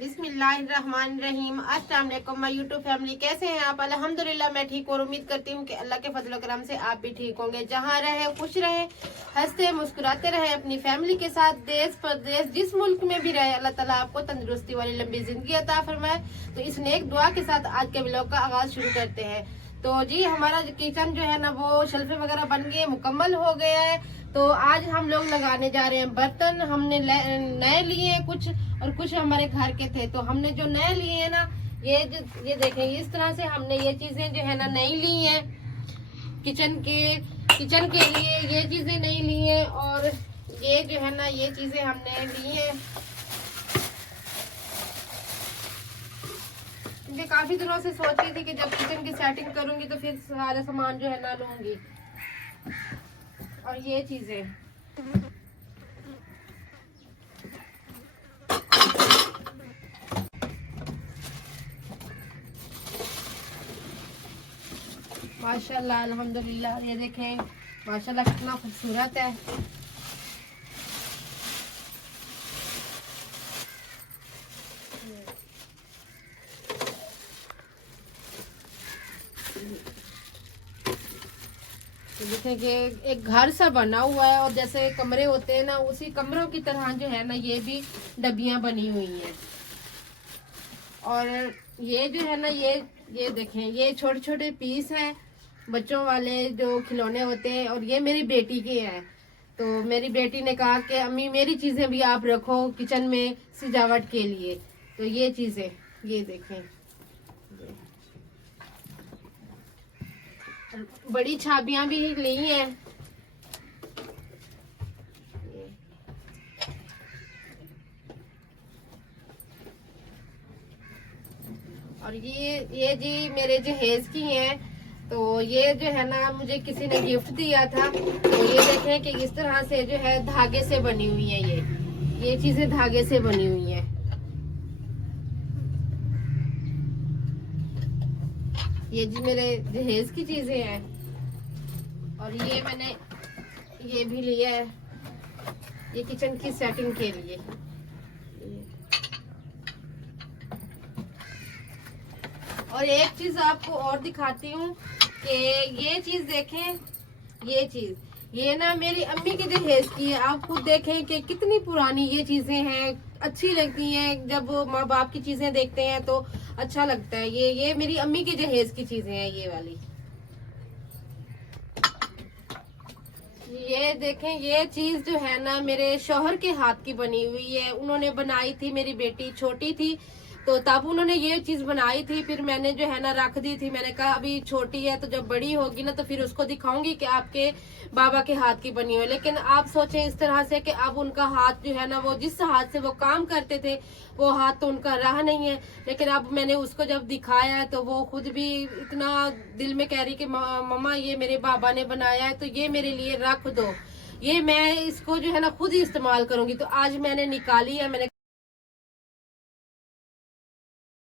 बिस्मिल्लाहिर्रहमानिर्रहीम। अस्सलाम वालेकुम माय यूट्यूब फैमिली, कैसे हैं आप? अल्हम्दुलिल्लाह मैं ठीक और उम्मीद करती हूँ कि अल्लाह के फजल करम से आप भी ठीक होंगे। जहाँ रहे खुश रहे, हंसते मुस्कुराते रहे अपनी फैमिली के साथ। देश परदेश जिस मुल्क में भी रहे, अल्लाह ताला आपको तंदुरुस्ती वाली लंबी जिंदगी अता फरमाए। तो इस नेक दुआ के साथ आज के व्लॉग का आगाज शुरू करते हैं। तो जी हमारा किचन जो है ना वो शेल्फे वगैरह बन गए, मुकम्मल हो गया है। तो आज हम लोग लगाने जा रहे हैं बर्तन। हमने नए लिए हैं कुछ और कुछ हमारे घर के थे। तो हमने जो नए लिए हैं ना, ये देखें, इस तरह से हमने ये चीजें जो है ना नई ली हैं। किचन के लिए ये चीजें नई ली हैं और ये जो है ना ये चीजें हमने ली हैं क्योंकि काफी दिनों से सोच रही थी कि जब किचन की सेटिंग करूंगी तो फिर सारा सामान जो है ना लूंगी। और ये चीजें माशाल्लाह अल्हम्दुलिल्लाह, ये देखें माशाल्लाह कितना खूबसूरत है। देखें कि एक घर सा बना हुआ है और जैसे कमरे होते हैं ना, उसी कमरों की तरह जो है ना ये भी डब्बियां बनी हुई हैं। और ये जो है ना ये देखें, ये छोटे छोटे पीस हैं बच्चों वाले जो खिलौने होते हैं। और ये मेरी बेटी के हैं। तो मेरी बेटी ने कहा कि अम्मी मेरी चीजें भी आप रखो किचन में सजावट के लिए। तो ये चीजें ये देखें, बड़ी छाबियां भी ली हैं। और ये जी मेरे जहेज की हैं। तो ये जो है ना मुझे किसी ने गिफ्ट दिया था। तो ये देखें कि इस तरह से जो है धागे से बनी हुई है। ये चीजें धागे से बनी हुई हैं। ये जी मेरे जहेज की चीजें हैं। और ये मैंने ये भी लिया है ये किचन की सेटिंग के लिए। और एक चीज आपको और दिखाती हूँ कि ये चीज देखें, ये ना मेरी अम्मी के जहेज की है। आप खुद देखें कि कितनी पुरानी ये चीजें हैं। अच्छी लगती हैं, जब माँ बाप की चीजें देखते हैं तो अच्छा लगता है। ये मेरी अम्मी के जहेज की चीजें हैं ये वाली। ये देखें, ये चीज जो है ना मेरे शौहर के हाथ की बनी हुई है। उन्होंने बनाई थी, मेरी बेटी छोटी थी तो तब उन्होंने ये चीज बनाई थी। फिर मैंने जो है ना रख दी थी। मैंने कहा अभी छोटी है तो जब बड़ी होगी ना तो फिर उसको दिखाऊंगी कि आपके बाबा के हाथ की बनी हुई है। लेकिन आप सोचें इस तरह से कि अब उनका हाथ जो है ना वो जिस हाथ से वो काम करते थे वो हाथ तो उनका रहा नहीं है। लेकिन अब मैंने उसको जब दिखाया तो वो खुद भी इतना दिल में कह रही कि मम्मा ये मेरे बाबा ने बनाया है तो ये मेरे लिए रख दो, ये मैं इसको जो है ना खुद ही इस्तेमाल करूंगी। तो आज मैंने निकाली है। मैंने